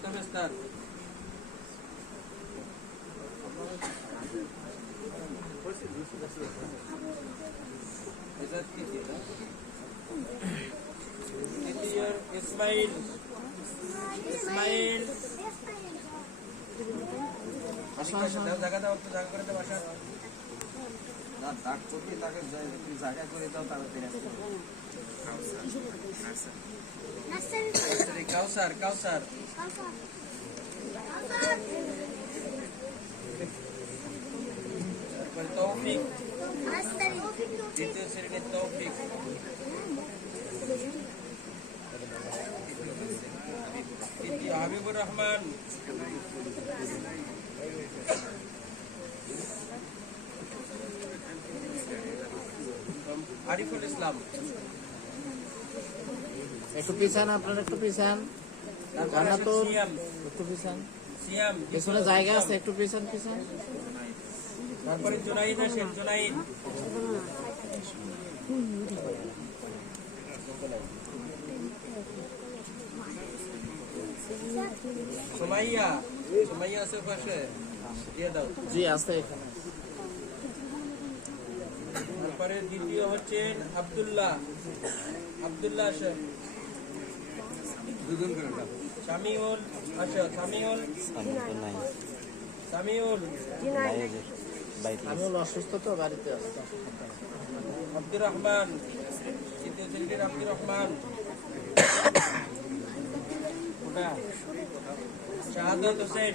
প্রথম স্থান তৃতীয় ইসমাইল জায়গা দাও, একটু জায়গা করে দাও। বাসা দাগ করবি, তাকে জায়গা করে দাও, তাড়াতাড়ি কাউসার কাউসার তারপরে তৌফিক, দ্বিতীয় শ্রেণীর তৌফিক। তৃতীয় হাবিবুর রহমান। আরিফুল ইসলাম। একটু পিছান, আপনারা একটু পিছান, একটু পিছান, পেছনে জায়গা আছে, একটু পিছান পিছান। তারপরে জুনাইদ আসেন, জুনাইদ। সুমাইয়া, সুমাইয়া আছে পাশে, দিয়ে দাও। জি আছে এখানে। তারপরে দ্বিতীয় হচ্ছেন আব্দুল্লাহ, আব্দুল্লাহ আসেন। দুজন করে সামিউল আসো, সামিউল, সামিউল। সামিউল অসুস্থ তো, বাড়িতে আসছে। আব্দুর রহমান, তৃতীয় শ্রেণীর আব্দুর রহমান। শাহাদাত হোসেন।